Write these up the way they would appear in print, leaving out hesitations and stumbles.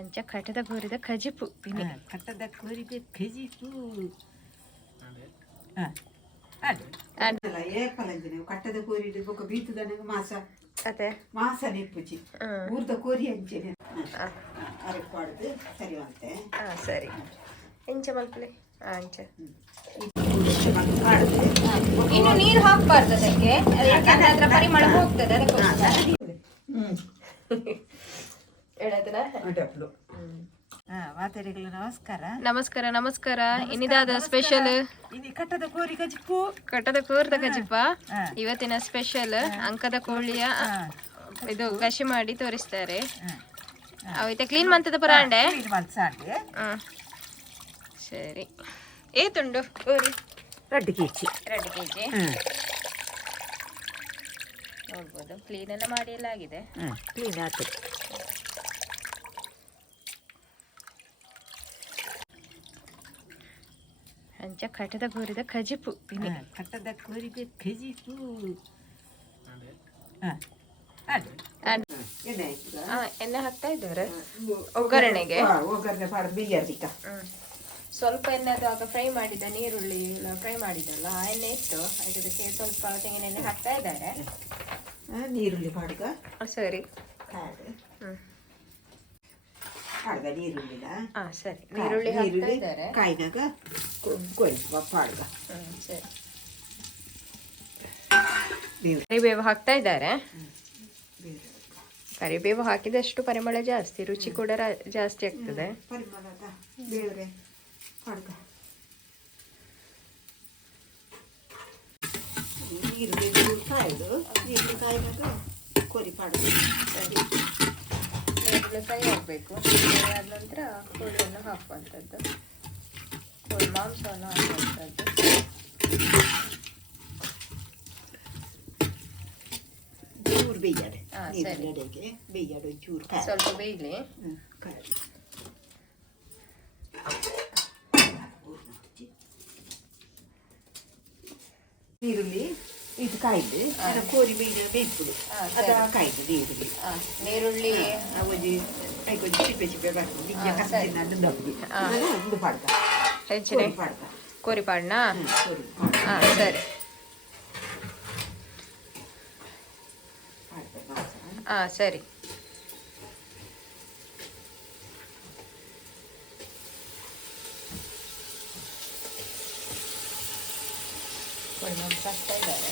ಅಂಚ ಕಟ್ಟದ ಕೋರಿದ ಕಜಿಪು ಕಟ್ಟದ ಕೋರಿದ ಕಜಿಪು ಕಟ್ಟದ ಕೋರಿದ ಬೊಕ್ಕ ಬೀತದ ಮಾಸ ಅದೇ ಮಾಸ ನೆಪ್ಪುಚಿ ಊರ್ದ ಕೋರಿ ಅಂಚೆನೆ ಅರಪಾಡ್ದು ಸರಿ ಅಂತೆ ಸರಿ ಇಂಚ ಮಲ್ಪಲೆ ಅಂಚ ಇನ್ನು ನೀರು ಹಾಕಬಾರ್ದು ಅದಕ್ಕೆ ಯಾಕಂದ್ರೆ ಅದರ ಪರಿಮಳ ಹೋಗ್ತದೆ ಅದಕ್ಕೋಸ್ಕರ ಮಾತಾಡಿಗಳು ನಮಸ್ಕಾರ ನಮಸ್ಕಾರ ನಮಸ್ಕಾರ ಇನ್ನಿದಾದ ಸ್ಪೆಷಲ್ ಕಟ್ಟದ ಕೋರಿ ಕಜಿಪ್ಪು ಕಟ್ಟದ ಕೋರ್ದ ಕಜಿಪ್ಪ ಇವತ್ತಿನ ಸ್ಪೆಷಲ್ ಅಂಕದ ಕೋಳಿಯ ಇದು ಕಷಿ ಮಾಡಿ ತೋರಿಸ್ತಾರೆ ಅವೈತೆ ಕ್ಲೀನ್ ಮಂತದ ಪುರಾಂಡೆ ಸರಿ ಏತುಂಡು ಕೋರಿ 2 kg ನೋಡ್ಬೋದು ಕ್ಲೀನ್ ಎಲ್ಲ ಮಾಡಿ ಎಲ್ಲ ಆಗಿದೆ ಕ್ಲೀನ್ ಆಗ್ತದೆ ಅಂಚ ಕಟ್ಟದ ಕೋರಿದ ಕಜಿಪು ಕಟ್ಟದ ಕೋರಿದ ಕಜಿಪು ಎಣ್ಣೆ ಹಾಕ್ತಾ ಇದ್ದಾರೆ ಒಗ್ಗರಣೆಗೆ ಸ್ವಲ್ಪ ಎಣ್ಣೆ ಅದು ಆಗ ಫ್ರೈ ಮಾಡಿದ ನೀರುಳ್ಳಿ ಫ್ರೈ ಮಾಡಿದಲ್ಲ ಆ ಎಣ್ಣೆ ಇತ್ತು ಅದಕ್ಕೆ ಸ್ವಲ್ಪ ತೆಂಗಿನ ಎಣ್ಣೆ ಹಾಕ್ತಾ ಇದ್ದಾರೆ ನೀರುಳ್ಳಿ ಪಾಡ್ಗ ಸರಿ ನೀರುಳ್ಳಿನ ಸರಿ ನೀರುಳ್ಳಿ ಹಾಕ್ತಾ ಇದ್ದಾರೆ ಕಾಯಿನಾಗ ಕೊಯ್ಯುವ ಪಾಡ್ಗ ಸರಿ ಕರಿಬೇವು ಹಾಕ್ತಾ ಇದ್ದಾರೆ ಕರಿಬೇವು ಹಾಕಿದಷ್ಟು ಪರಿಮಳ ಜಾಸ್ತಿ ರುಚಿ ಕೂಡ ಜಾಸ್ತಿ ಆಗ್ತದೆ ಪರಿಮಳದ ಬೇರೆ ಪಾಡ್ಗ ನೀರು ಕಾಯ್ದು ನೀರು ಕಾಯಿನಾಗ ಕೊರಿ ಪಾಡ್ಗ ಸರಿ ಫ್ರೈ ಆಗಬೇಕು ಫ್ರೈ ಆದ ನಂತರ ಕೋಳಿಯನ್ನು ಹಾಕುವಂಥದ್ದು ಕೋಳಿ ಮಾಂಸವನ್ನು ಹಾಕುವಂಥದ್ದು ಚೂರು ಬೇಯ್ಯಾಡೆ ಬೇಯ್ಯಾಡು ಚೂರು ಸ್ವಲ್ಪ ಬೇಯಲಿ ನೀರುಳ್ಳಿ ಇದು ಕಾಯ್ದು ಕೋರಿ ಬೇಯ್ಪುಡು ಅದ ಕಾಯ್ದು ನೀರುಳ್ಳಿ ಒಂಜಿ ಐಕೊಂದು ಚಿಪ್ಪೆ ಚಿಪ್ಪೆ ಬರ್ತದೆ ನಿಜ ಕಸಿನ ಒಂದು ಪಾಡ್ಕ ಹೆಚ್ಚಿನ ಕೋರಿ ಪಾಡ್ನಾ ಸರಿ ಸರಿ ಕೋಳಿ ಮಾಂಸ ಹಾಕ್ತಾ ಇದ್ದಾರೆ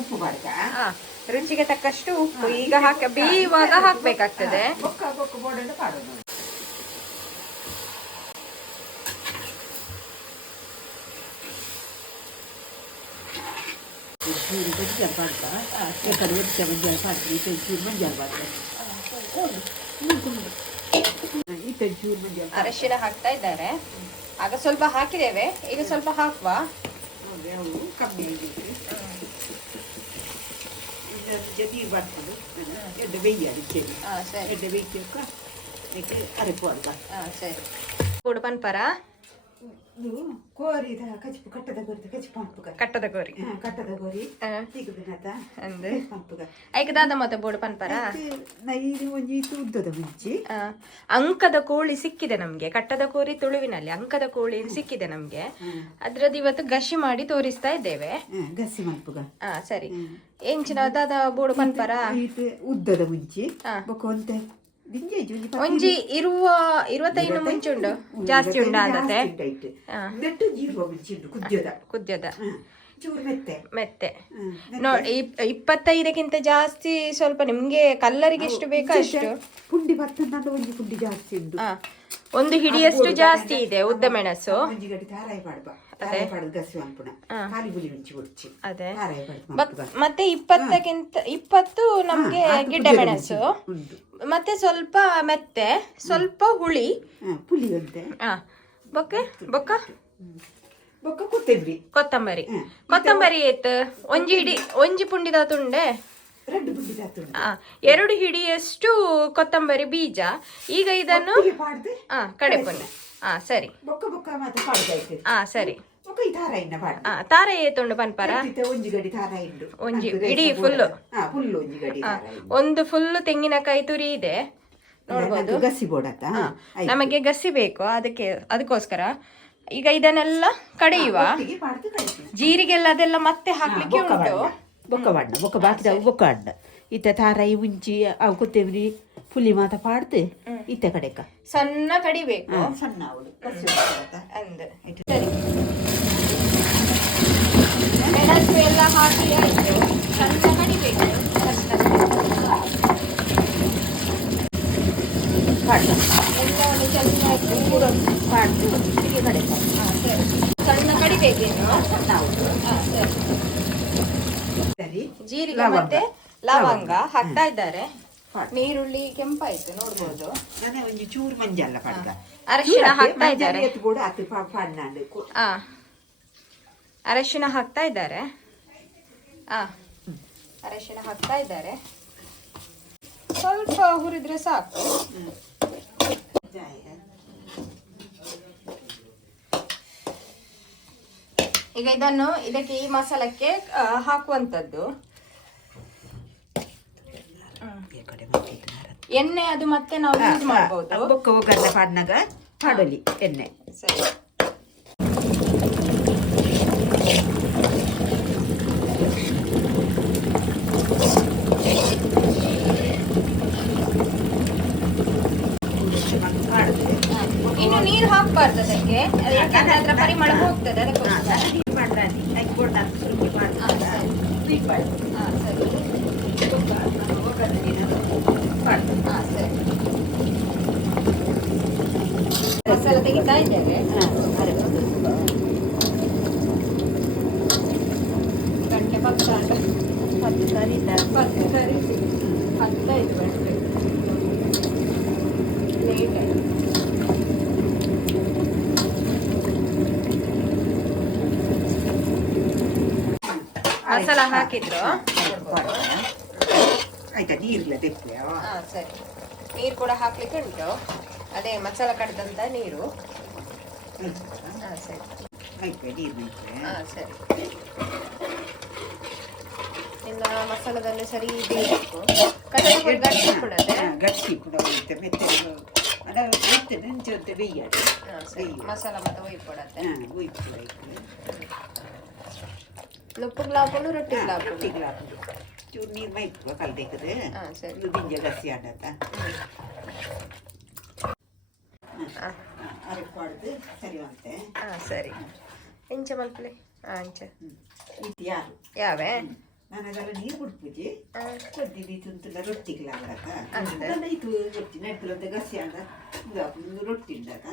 ಉಪ್ಪು ಪಾಡ್ಕ ರುಚಿಗೆ ತಕ್ಕಷ್ಟು ಉಪ್ಪು ಈಗ ಬೇಯುವಾಗ ಹಾಕ್ಬೇಕಾಗ್ತದೆ ಅರಶಿನ ಹಾಕ್ತಾ ಇದ್ದಾರೆ ಆಗ ಸ್ವಲ್ಪ ಹಾಕಿದ್ದೇವೆ ಈಗ ಸ್ವಲ್ಪ ಹಾಕುವ ಕಮ್ಮಿ ಆಗಿದೆ ನೀರು ಬರ್ತದೆ ಎಡ್ಡೆ ಬೇಯ್ಯಾಡಿ ಎಡ್ಡೆ ಬೇಯ್ಯಕ್ಕ ಅರಪು ಅಲ್ವಾ ಸರಿ ಕೂಡು ಪನ್ಪರ ಕೋರಿ ಕಚಿಪು ಕಟ್ಟದ ಕೋರಿ ಕಚಿಪು ಪಂಪುಗ ಕಟ್ಟದ ಕೋರಿ ಕಟ್ಟದ ಕೋರಿ ತೆಗೆದಿನತ ಅಂದೆ ಪಂಪುಗ ಐಕದಾದ ಮತ್ತೆ ಬೋಡು ಪನ್ಪರ ಇದು ಒಂಜಿ ಉದ್ದದ ಮುಂಚಿ ಅಂಕದ ಕೋಳಿ ಸಿಕ್ಕಿದೆ ನಮ್ಗೆ ಕಟ್ಟದ ಕೋರಿ ತುಳುವಿನಲ್ಲಿ ಅಂಕದ ಕೋಳಿ ಸಿಕ್ಕಿದೆ ನಮ್ಗೆ ಅದ್ರದ್ದು ಇವತ್ತು ಗಶಿ ಮಾಡಿ ತೋರಿಸ್ತಾ ಇದ್ದೇವೆ ಗಸಿ ಪಂಪುಗ ಸರಿ ಎಂಚಿನ ದಾದ ಬೋಡು ಪನ್ಪರ ಉದ್ದದ ಮುಂಚಿ ಒಂತೆ ಒಂಜಿ 25 ಮುಂಚೆ ಉಂಡು ಜಾಸ್ತಿ ಉಂಡ ಅಂದತೆ ಕುದ್ಯದ ಮೆತ್ತೆ ನೋಡಿ 25ಕ್ಕಿಂತ ಜಾಸ್ತಿ ಸ್ವಲ್ಪ ನಿಮ್ಗೆ ಕಲ್ಲರಿಗೆ ಎಷ್ಟು ಬೇಕೋ ಅಷ್ಟು ಪುಂಡಿ ಬರ್ತದ ಒಂಜಿ ಪುಂಡಿ ಜಾಸ್ತಿ ಉಂಟು ಒಂದು ಹಿಡಿಯಷ್ಟು ಜಾಸ್ತಿ ಇದೆ ಉದ್ದ ಮೆಣಸು ಅದೇ ಮತ್ತೆ 20 ನಮ್ಗೆ ಗಿಡ್ಡೆ ಮೆಣಸು ಮತ್ತೆ ಸ್ವಲ್ಪ ಮೆತ್ತೆ ಸ್ವಲ್ಪ ಹುಳಿ ಬೊಕ್ಕ ಕೊತ್ತಂಬರಿ ಏತ್ ಒಂಜಿ ಪುಂಡಿದ ತುಂಡೆ ರೆಡ್ ಬುಡ್ಡಿದಾತು 2 ಹಿಡಿಯಷ್ಟು ಕೊತ್ತಂಬರಿ ಬೀಜ. ಈಗ ಇದನ್ನು ಪಾಡ್ದು ಕಡೆ ಪೊನ್ನೆ ಸರಿ ಬೊಕ್ಕ ಬೊಕ್ಕ ಮಾತ ಪಾಡ್ದಾಯ್ತು ಸರಿ ಬೊಕ್ಕ ಈ ತಾರ ಇನ್ನ ಪಾಡ್ ತಾರ ಏತೊಂಡು ಪನ್ಪರ ಒಂಜಿ ಗಡಿ ತಾರ ಇಂಡು ಒಂಜಿ ಇಡೀ ಫುಲ್ಲು ಫುಲ್ ಒಂಜಿ ಗಡಿ ಒಂದು ಫುಲ್ ತೆಂಗಿನಕಾಯಿ ತುರಿ ಇದೆ ನೋಡ್ಬೋದು. ಗಸಿ ಬೋಡತ್ತ ನಮಗೆ ಗಸಿ ಬೇಕು, ಅದಕ್ಕೋಸ್ಕರ ಈಗ ಇದನ್ನೆಲ್ಲ ಕಡೆಯುವ. ಜೀರಿಗೆಲ್ಲ ಅದೆಲ್ಲ ಮತ್ತೆ ಹಾಕ್ಲಿಕ್ಕೆ ಉಂಟು. ಬೊಕ್ಕ ಬಣ್ಣ ಬೊಕ್ಕ ಬಾಕಿದ ಬೊಕ್ಕ ಅಡ್ಡ ಇತ್ತ ತಾರಾಯಿ ಮುಂಚಿ ಅವು ಕೊತ್ತಂಬರಿ ಪುಲಿ ಮಾತ ಪಾಡ್ದು ಇತ್ತ ಕಡೆಕ ಸಣ್ಣ ಕಡಿಬೇಕು. ಸಣ್ಣ ಅವಳು ಅಂದ್ ಸರಿ ಮೆಣಸು ಎಲ್ಲ ಹಾಕಿ ಆಯ್ತು, ಸಣ್ಣ ಕಡಿಬೇಕು. ಎಲ್ಲವನ್ನು ಚೆನ್ನಾಗಿ ಪಾಡ್ದು ಕಡೆ ಸಣ್ಣ ಕಡಿಬೇಕೇನು? ಸರಿ ಜೀರಿಗೆ ಮತ್ತೆ ಲವಂಗ ಹಾಕ್ತಾ ಇದ್ದಾರೆ. ನೀರುಳ್ಳಿ ಕೆಂಪಾಯ್ತು ನೋಡ್ಬೋದು. ನಾನೇ ಒಂಜಿ ಚೂರು ಮಂಜಲ್ಲ ಪಾಡ್ದ ಅರಶಿನ ಹಾಕ್ತಾ ಇದ್ದಾರೆ. ಕೂಡ ಅದು ಪಾಡ್ನಾಡು ಅರಶಿನ ಹಾಕ್ತಾ ಇದ್ದಾರೆ. ಅರಶಿನ ಹಾಕ್ತಾ ಇದ್ದಾರೆ. ಸ್ವಲ್ಪ ಹುರಿದ್ರೆ ಸಾಕು. ಈಗ ಇದಕ್ಕೆ ಈ ಮಸಾಲಕ್ಕೆ ಹಾಕುವಂತದ್ದು ಎಣ್ಣೆ. ಅದು ಮತ್ತೆ ನಾವು ಯೂಸ್ ಮಾಡಬಹುದು. ಬೊಕ್ಕ ಒಗ್ಗರಣೆ ಪಾಡ್ನಾಗ ಪಾಡಲಿ ಎಣ್ಣೆ. ಸರಿ ಇನ್ನು ನೀರು ಹಾಕ್ಬಾರ್ದು ಅದಕ್ಕೆ, ಯಾಕಂದ್ರೆ ಅದರ ಪರಿಮಳ ಹೋಗ್ತದೆ. ಅದಕ್ಕೋಸ್ಕರ ಮಸಾಲೆ ತೆಗಿತಾ ಇದ್ದೇವೆ. ಗಂಟೆ ಪತ್ತು ಸರಿ 15 ಗಂಟೆ ಲೇಟ್ ಆಯ್ತು. ಮಸಾಲ ಹಾಕಿದ್ರು ಆಯ್ತಾ ನೀರಿಲ್ಲ ತೆಪ್ಪೆ. ಸರಿ ನೀರು ಕೂಡ ಹಾಕ್ಲಿಕ್ಕೆ ಉಂಟು. ಅದೇ ಮಸಾಲ ಕಡ್ದಂತ ನೀರು. ಸರಿ ಸರಿ ಇನ್ನು ಮಸಾಲದಲ್ಲಿ ಸರಿ ಬೇಯಬೇಕು. ಗಟ್ಟಿ ಕೊಡದೆ ಗಟ್ಟಿ ಕೂಡ ಮೆತ್ತೆ ಬೇಯ್ಯಾಡಿ ಮಸಾಲ ಮತ್ತೆ ಒಯ್ಕೊಡತ್ತೆ. ಉಪ್ಪು ಗ್ಲಾಪುನು ರೊಟ್ಟಿ ಗ್ಲಾಪು ಚೂರು ನೀರು ಮೈಕ್ವ ಕಲ್ದೇಕದು. ಸರಿ ಬಿಂಜ ಗಸಿ ಆಡತ್ತ ಅರಪಾಡ್ದು ಸರಿ ಅಂತೆ. ಸರಿ ಇಂಚ ಮಲ್ಪಲೆ ಇಂಚ ಯಾರು ಯಾವೇ ನನಗೆಲ್ಲ ನೀರು ಕುಡ್ಪೂಜಿ ಕೊದ್ದಿದ್ದು ತುಂತುಲ ರೊಟ್ಟಿಗ್ಲಾಗಡಕ ಇದು ರೊಟ್ಟಿ ನೆಡ್ಕಲಂತ ಗಸಿ ಆಡ ರೊಟ್ಟಿ ಉಂಡಕ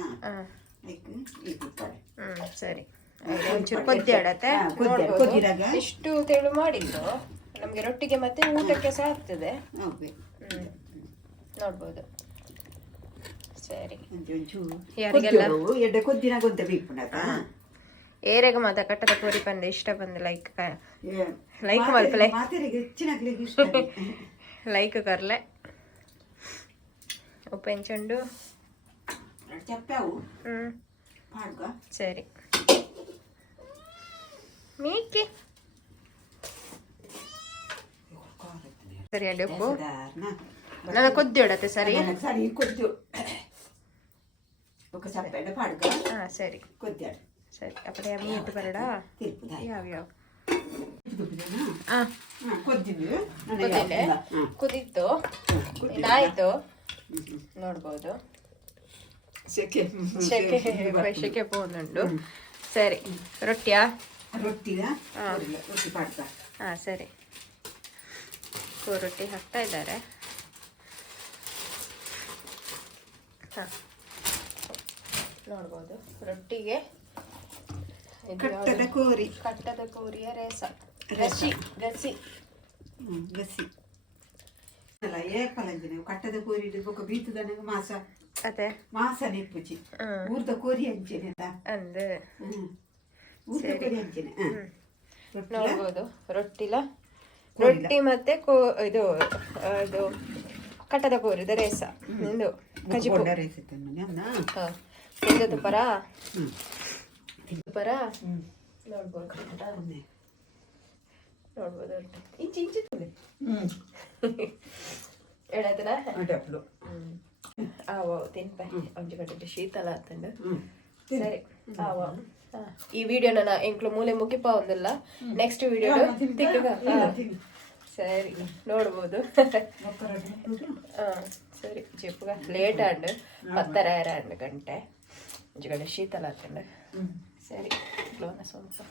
ಇದು ಪಡೆ. ಸರಿ ಒಂಚೂರು ಕೊದ್ದಿ ಆಡತ್ತೆ. ಇಷ್ಟು ತೆಳು ಮಾಡಿದ್ದು ನಮ್ಗೆ ರೊಟ್ಟಿಗೆ ಮತ್ತೆ ಊಟಕ್ಕೆ ಸಹ ಆಗ್ತದೆ. ನೋಡ್ಬೋದು. ಸರಿ ಯಾರಿಗೆಲ್ಲ ಎಡ್ಡೆ ಕೊದ್ದಿನಾಗ ಒಂದ ಬೀಪುಂಡಕ ಏರೆಗ ಮಾತ ಕಟ್ಟದ ಕೋರಿ ಪಂದೆ ಇಷ್ಟ ಬಂದು ಲೈಕ್ ಮಲ್ಪಲೆ ಲೈಕ್ ಕರ್ಲೆ ಉಪ್ಪೆಂಚಂಡು ಸರಿ ಮೀಕಿ ಸರಿ ಅಲ್ಲಿ ಉಪ್ಪು ನನ್ನ ಕೊದ್ದಿ ಹೊಡತ್ತೆ. ಸರಿ ಸರಿ ಕೊದ್ದು ఒక సపరేట్ పాడుగా సరే కొద్దిగా సరే అప్పుడే మీట్ బరడా యావ్ యావ్ ಕುದಿತ್ತು ಇದಾಯ್ತು ನೋಡ್ಬೋದು. ಶೆಕೆ ಪೋನುಂಡು. ಸರಿ ರೊಟ್ಟಿಯಾ ರೊಟ್ಟಿ ಪಾಡ್ಕ ಸರಿ ರೊಟ್ಟಿ ಹಾಕ್ತಾ ಇದ್ದಾರೆ. ನೋಡ್ಬೋದು ರೊಟ್ಟಿಗೆ ಕಟ್ಟದ ಕೋರಿಯ ರೇಸ ಗಸಿ ಗಸಿ ಗಸಿ ಅಲ್ಲ ಏಪಲಂಜಿನ ಕಟ್ಟದ ಕೋರಿ ಬೊಕ್ಕ ಬೀತದ ಮಾಸ ಅದೇ ಮಾಸ ನೆಪ್ಪುಚಿ ಊರ್ದ ಕೋರಿ ಹಂಚೇನೆ ಅಂದೆ ಊರ್ದ ಕೋರಿ ಹಂಚೇನೆ ನೋಡ್ಬೋದು ರೊಟ್ಟಿಲ ರೊಟ್ಟಿ ಮತ್ತೆ ಇದು ಅದು ಕಟ್ಟದ ಕೋರಿದ ರೇಸ ನಿಂದು ಕಜಿಪು ಹಾ ನಿಂದು ತುಪ್ಪರ ತುಪ್ಪರ ನೋಡ್ಬೋದು ಇಂಚಿ ಇಂಚಿ ಹೇಳತ್ತಲ್ಲ ಆವ ತಿನ್ಪ ಅಂಚು ಕಟ್ಟಿಟ್ಟು ಶೀತಲ ಅಂತಂದು ಸರಿ ಆವ ಈ ವಿಡಿಯೋನ ನಾ ಎಂಕ್ಲು ಮೂಲೆ ಮುಗಿಪ ಒಂದಿಲ್ಲ ನೆಕ್ಸ್ಟ್ ವಿಡಿಯೋ ಸರಿ ನೋಡ್ಬೋದು ಸರಿ ಚೆಪ್ಪುಗ ಲೇಟ್ ಆಂಡ್ 10:30 ಗಂಟೆ ಅಂಚು ಕಡೆ ಶೀತಲ ಅಂತಂದು ಸರಿ ಸ್ವಲ್ಪ